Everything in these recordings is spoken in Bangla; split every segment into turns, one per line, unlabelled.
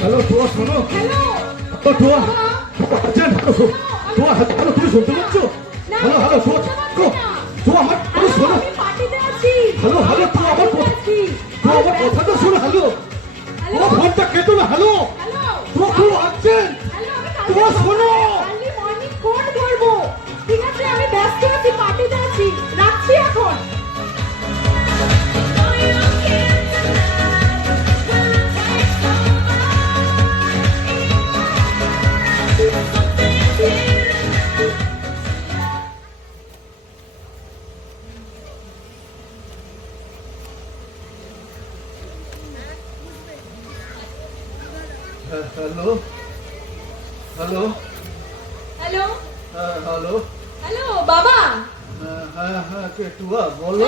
হ্যালো তোয়া শোনো
হ্যালো
ও তোয়া
বাবা
তো হ্যালো তোয়া হ্যালো তুমি শুনতে পাচ্ছ হ্যালো হ্যালো তোয়া। তোয়া আমার তুমি শোনো হ্যালো, হ্যালো, তো আমার কথা-। তোয়া আমার কথাটা শোনো হ্যালো ও ফোনটা কেটো না হ্যালো তোয়া আর্জেন্ট
হ্যালো
তোয়া শোনো। হ্যালো হ্যালো হ্যাঁ হ্যালো
হ্যালো বাবা?
হ্যাঁ হ্যাঁ হ্যাঁ কে টুয়া? বলো।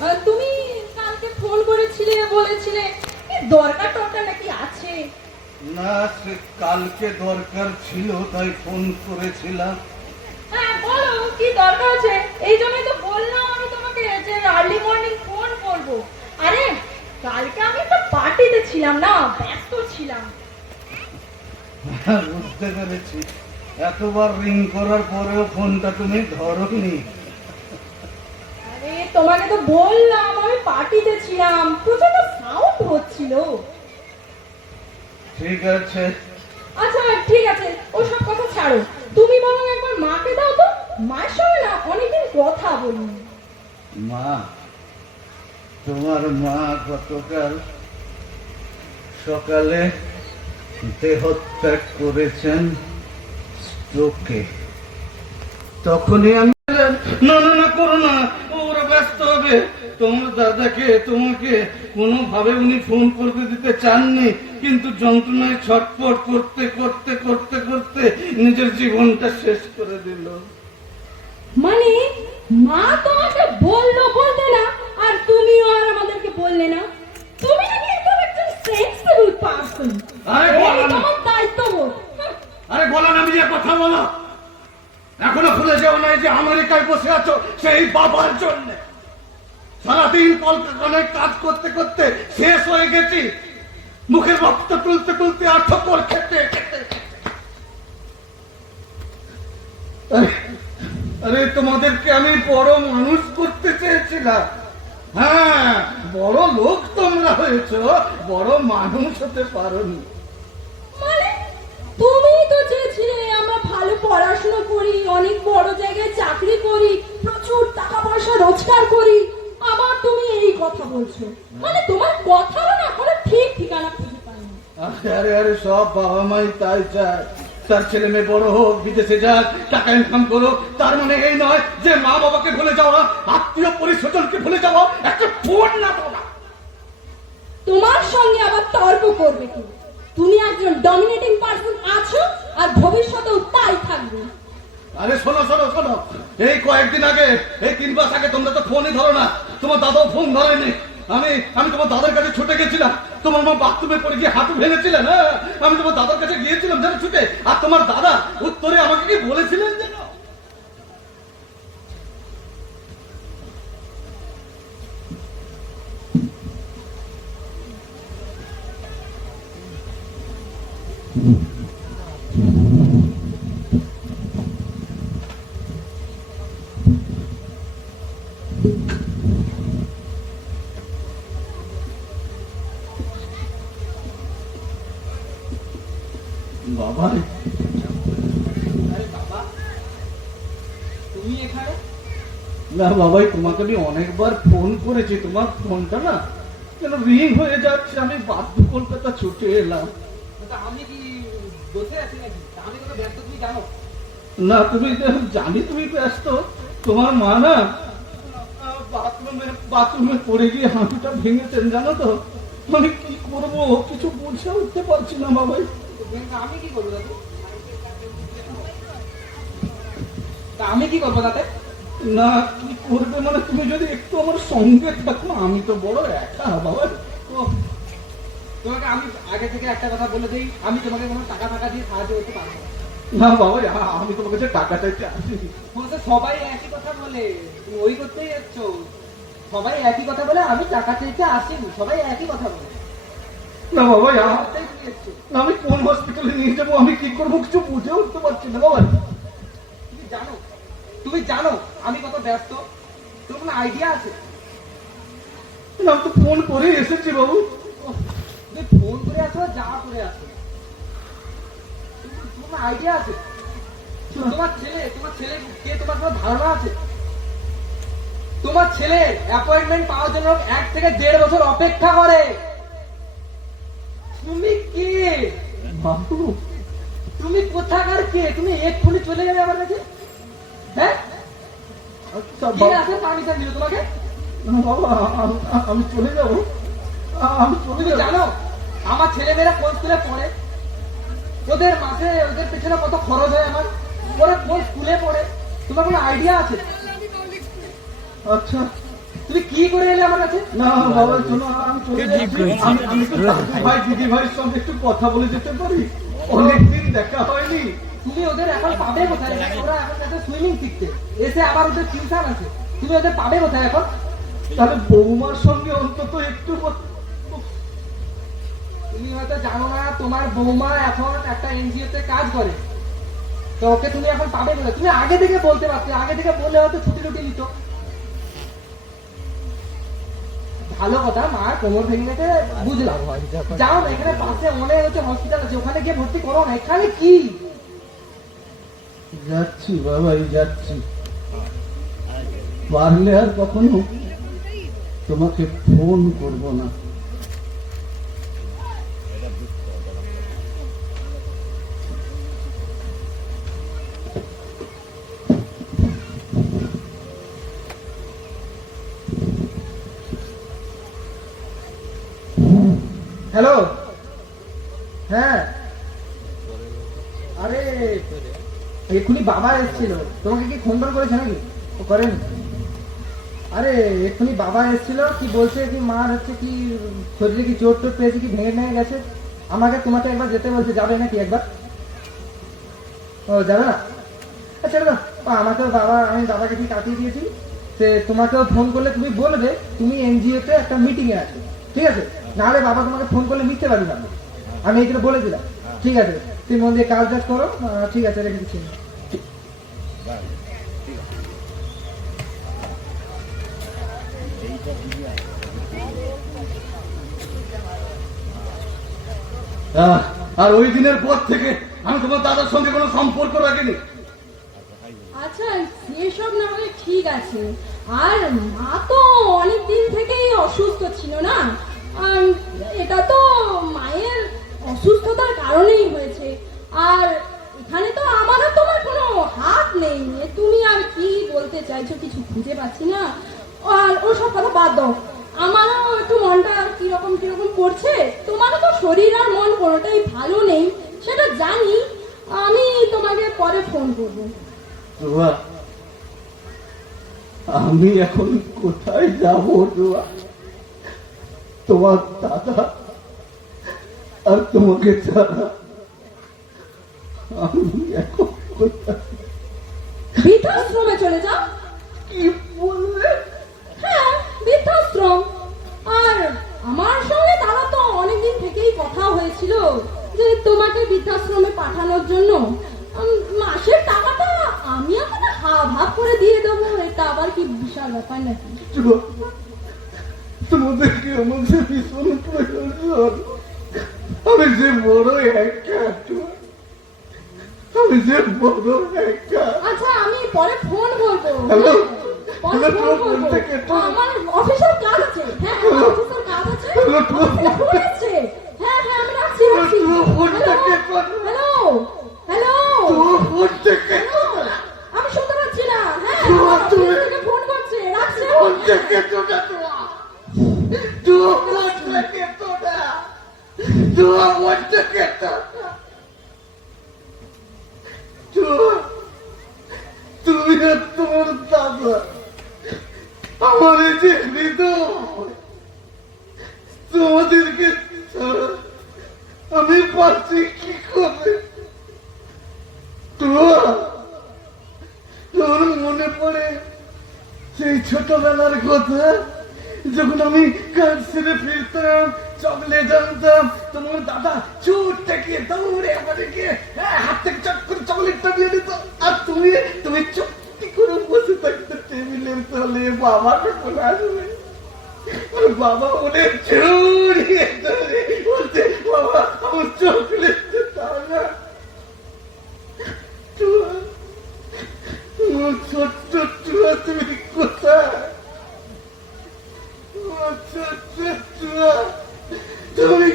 হ্যাঁ তুমি কালকে ফোন করেছিলে বলেছিলে। কি দরকার টরকার নাকি আছে?
না সে কালকে দরকার ছিল তাই ফোন করেছিলাম।
হ্যাঁ বলো কি দরকার আছে? এই জন্যই তো বললাম আমি তোমাকে যে আর্লি মর্নিং ফোন করব। আরে কালকে আমি তো পার্টিতে ছিলাম না ব্যস্ত ছিলাম।
বুঝতে পেরেছি এতবার রিং করার পরেও ফোনটা তুমি ধরোনি।
আরে তোমাকে তো বললাম আমি পার্টিতে ছিলাম। প্রচণ্ড সাউন্ড হচ্ছিল।
ঠিক আছে।
আচ্ছা ঠিক আছে ওসব কথা ছাড়ো। তুমি বরং একবার মাকে দাও তো। মায়ের সঙ্গে না অনেকদিন কথা বলিনি
মা তোমার মা গতকাল সকালে দেহত্যাগ করেছেন স্ট্রোকে। তখনই আমি না না না, করো না, ওরা ব্যস্ত হবে। তোমার দাদাকে তোমাকে উনি ফোন করতে দিতে চাননি, কিন্তু যন্ত্রণায় ছটফট করতে করতে করতে করতে নিজের জীবনটা শেষ করে দিল।
মানে মা তোমাকে বলল বলতে না, আর তুমিও আর আমাদেরকে বললে না? তুমি নাকি একদম একজন
আরে
এই তোমার দায়িত্ববোধ
আরে বলো না নিজে কথা বলো এখনও ভুলে যাও না যে আমেরিকায় বসে আছো সেই বাবার জন্য। সারাদিন কলকাতায় কাজ করতে করতে শেষ হয়ে গেছি। মুখের রক্ত তুলতে তুলতে আর ঠোকর খেতে খেতে। আরে তোমাদেরকে আমি বড় মানুষ করতে চেয়েছিলাম। হ্যাঁ বড় লোক তোমরা হয়েছো বড় মানুষ হতে পারোনি।
মানে তুমিই তো চেয়েছিলে আমরা ভালো পড়াশোনা করি অনেক বড় জায়গায় চাকরি করি প্রচুর টাকা পয়সা রোজগার করি। আবার তুমি এই কথা বলছো। মানে তোমার কথারও না কোনো ঠিক ঠিকানা খুঁজে পাইনি।
আরে আরে সব বাবা মাই তাই চায়। তার ছেলে মেয়ে বড় হোক বিদেশে যাক টাকা ইনকাম করো তার মানে এই নয় যে মা বাবাকে ভুলে যাওয়া আত্মীয় পরিস্বজনকে ভুলে যাওয়া একটা ফোন না
তোমার সঙ্গে আবার তর্ক করবে কি? তুমি একজন ডমিনেটিং পার্সন আছো আর ভবিষ্যতেও তাই থাকবে।
আরে শোনো শোনো শোনো। এই কয়েকদিন আগে এই তিন মাস আগে তোমরা তো ফোনই ধরো না। তোমার দাদাও ফোন ধরেনি। আমি আমি তোমার দাদার কাছে ছুটে গেছিলাম। তোমার মা বাথরুমে পড়ে গিয়ে হাঁটু ভেঙেছিলেন হ্যাঁ? আমি তোমার দাদার কাছে গিয়েছিলাম যেন ছুটে, আর তোমার দাদা উত্তরে আমাকে কি বলেছিলেন যেন? বাবা।
তুমি এখানে?
না বাবাই তোমাকে আমি অনেকবার ফোন করেছি। তোমার ফোনটা না কেন রিং হয়ে যাচ্ছে। আমি বাধ্য কলকাতা ছুটে এলাম।
আমি কি বসে আছি নাকি? আমি কোনো ব্যস্ত? তুমি জানো?
না তুমি জানি তুমি ব্যস্ত। তোমার মা না বাথরুমে বাথরুমে পড়ে গিয়ে হাঁটুটা ভেঙেছেন জানো তো? মানে কি করব? কিছু বুঝে উঠতে পারছি না বাবাই।
আমি কি করব? দাদু তা আমি কি করব তাতে
না করবে মানে তুমি যদি একটু আমার সঙ্গে থাকো আমি তো বড় একা বাবা।
তোমাকে আমি আগে থেকে একটা কথা বলে দিই আমি তোমাকে কোনো টাকা টাকা দিয়ে সাহায্য করতে পারব না।
বাবা আমি তোমার কাছে টাকা চাইতে আসিনি।
সবাই একই কথা বলে তুমি ওই করতেই যাচ্ছ। সবাই একই কথা বলে আমি টাকা চাইতে আসিনি সবাই একই কথা বলে।
না বাবা
তুমি।
আমি কোন হসপিটালে নিয়ে যাব আমি কি করব কিছু বুঝে উঠতে পারছি না বাবা
তুমি জানো তুমি জানো আমি কত ব্যস্ত। তোর কোনো আইডিয়া আছে?
আমি তো ফোন করে এসেছি বাবু।
তুমি ফোন করে আসো যা করে আসো। তোমার আইডিয়া আছে? তোমার ছেলে তোমার ছেলে কে তোমার কোনো ধারণা আছে? তোমার ছেলে অ্যাপয়েন্টমেন্ট পাওয়ার জন্য এক থেকে দেড় বছর অপেক্ষা করে। তুমি কে?
বাবু
তুমি কোথাকার কে? তুমি এক্ষুনি চলে যাবে আমার কাছে? হ্যাঁ?
আচ্ছা
পারমিশন দিল তোমাকে?
বাবা আ- আ- আমি চলে যাব। আমি চলে
জানো আমার ছেলেমেয়েরা কোন স্কুলে পড়ে? ওদের মাসে ওদের পেছনে কত খরচ হয় আমার? ওরা কোন স্কুলে পড়ে? তোমার কোনো আইডিয়া আছে?
আচ্ছা।
তুমি কি করে এলে আমার কাছে?
না বাবা শোনো আমি চলে যাচ্ছি। আমি আমি তো ভাই দিদি ভাইয়ের সঙ্গে একটু কথা বলে যেতে পারি? অনেকদিন দেখা হয়নি।
তুমি ওদের এখন পাবে কোথায়? ওরা এখন সুইমিং শিখতে এসে আবার ওদের টিউশন আছে। তুমি ওদের পাবে কোথায় এখন?
তাহলে বৌমার সঙ্গে অন্তত একটু
তুমি হয়তো জানো না তোমার বৌমা এখন একটা এনজিও তে কাজ করে। তো ওকে তুমি এখন পাবে কোথায়? তুমি আগে থেকে বলতে পারতে আগে থেকে বললে হয়তো ছুটি টুটি নিত। ভালো কথা মা কোমর ভেঙে গেছে বুঝলাম যাও না এখানে পাশে অনেক হচ্ছে হসপিটাল আছে ওখানে গিয়ে ভর্তি করো না এখানে কি?
যাচ্ছি বাবাই যাচ্ছি। পারলে আর কখনো তোমাকে ফোন করব না।
হ্যালো? হ্যাঁ। আরে, এক্ষুনি বাবা এসেছিল। তোমাকে কি ফোন টোন করেছে নাকি? ও করেন। আরে, এক্ষুনি বাবা এসেছিল, কি বলছে, কি মার হচ্ছে, কি শরীরে কি চোট টোট পেয়েছে, কি ভেঙে ভেঙে গেছে? আমাকে তোমাকে একবার যেতে বলছে, যাবে নাকি একবার? ও, যাবে না? আচ্ছা দাদা আমাকেও বাবা, আমি বাবাকে ঠিক কাটিয়ে দিয়েছি। সে তোমাকেও ফোন করলে তুমি বলবে, তুমি এনজিওতে একটা মিটিংয়ে আছো। ঠিক আছে? নাহলে বাবা তোমাকে ফোন করলে মিথ্যে পারি না আমি এইগুলো বলে দিলাম। ঠিক আছে, তুমি মন দিয়ে কাজ টাজ করো ঠিক আছে, রেখে দিচ্ছি
আর ওই দিনের পর থেকে আমি তোমার দাদার সঙ্গে কোনো সম্পর্ক রাখিনি।
আচ্ছা সেসব না হলে ঠিক আছে। আর মা তো অনেক দিন থেকেই অসুস্থ ছিল না? আর এটা তো মায়ের অসুস্থতার কারণেই হয়েছে। আর এখানে তো আমারও তোমার কোনো হাত নেই তুমি আর কি বলতে চাইছো, কিছু খুঁজে পাচ্ছি না। আর ওসব কথা বাদ দাও। আমারও একটু মনটা কীরকম কীরকম করছে, তোমারও তো শরীর আর মন কোনোটাই ভালো নেই, সেটা জানি। আমি তোমাকে পরে ফোন করব।
আমি এখন কোথায় যাব রুয়া? তোমার দাদা আর তোমাকে ছাড়া আমি এখন
বৃদ্ধাশ্রমে চলে যাও
কি বললে
হ্যাঁ বৃদ্ধাশ্রম আর আমার সঙ্গে তারা তো অনেকদিন থেকেই কথা হয়েছিল যে তোমাকে বৃদ্ধাশ্রমে পাঠানোর জন্য মাসের টাকাটা আমি আপনাকে হাফ করে দিয়ে দেবো এটা আবার কি বিশাল ব্যাপার নাকি
তোমাদেরকে আমাদের ভীষণ প্রয়োজন। আমি যে বড় একা আমি যে বড় একা
আচ্ছা আমি পরে ফোন করব
হ্যালো?
পরে ফোন করব আমার অফিসের কাজ আছে। হ্যাঁ অফিসের কাজ আছে
হ্যালো, তোমার
অফিসে
ফোন-
ফোন এসছে। হ্যাঁ হ্যাঁ আমি রাখছি রাখছি
তোমার ফোনটা কে করল?
হ্যালো হ্যালো
তোমার ফোন থেকে
হ্যালো আমি শুনতে পাচ্ছি না হ্যাঁ
তোমার
আমার অফিস
তুমি-
থেকে ফোন করছে রাখছে
ফোন থেকে তোটা তোয়া তুয়া ফোন থেকে তোটা তুয়া ফোন থেকে তোটা তুয়া তুমি আর তোমার দাদা আমার হৃদয় তোমাদেরকে আমি পারছি কি করে তোর মনে পড়ে সেই ছোটবেলার কথা যখন আমি কাজ ছেড়ে ফিরতাম চকলেট আনতাম তোমার দাদা চোট টেকিয়ে দৌড়ে গিয়ে হ্যাঁ, হাত থেকে চট করে চকলেটটা দিয়ে দিত আর তুমি তুমি চুপটি করে বসে থাকতে টেবিলের তলে বাবা কখন আসবে? আর বাবা ওরে জড়িয়ে ধরে বলতে বাবা আমার চকলেট দাও না টুয়া, আমার ছোট্ট টুয়া তুমি কোথায়? ছোট্ট টুয়া তুমি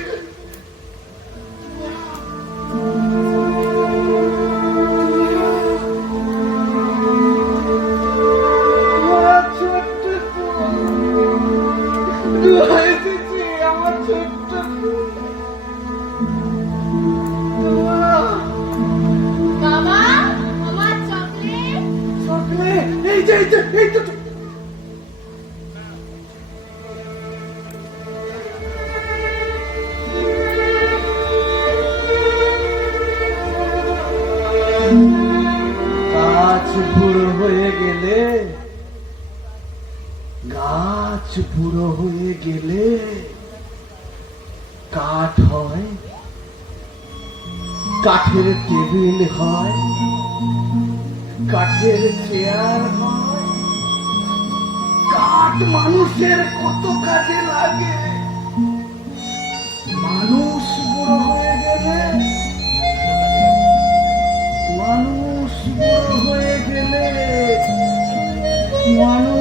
এই যে গাছ বুড়ো হয়ে গেলে, গাছ বুড়ো হয়ে গেলে কাঠ হয়, কাঠের টেবিল হয়। কাঠের চেয়ার হয়। কাঠ মানুষের কত কাজে লাগে। মানুষ বড় হয়ে গেলে, মানুষ বড় হয়ে গেলে, মানুষ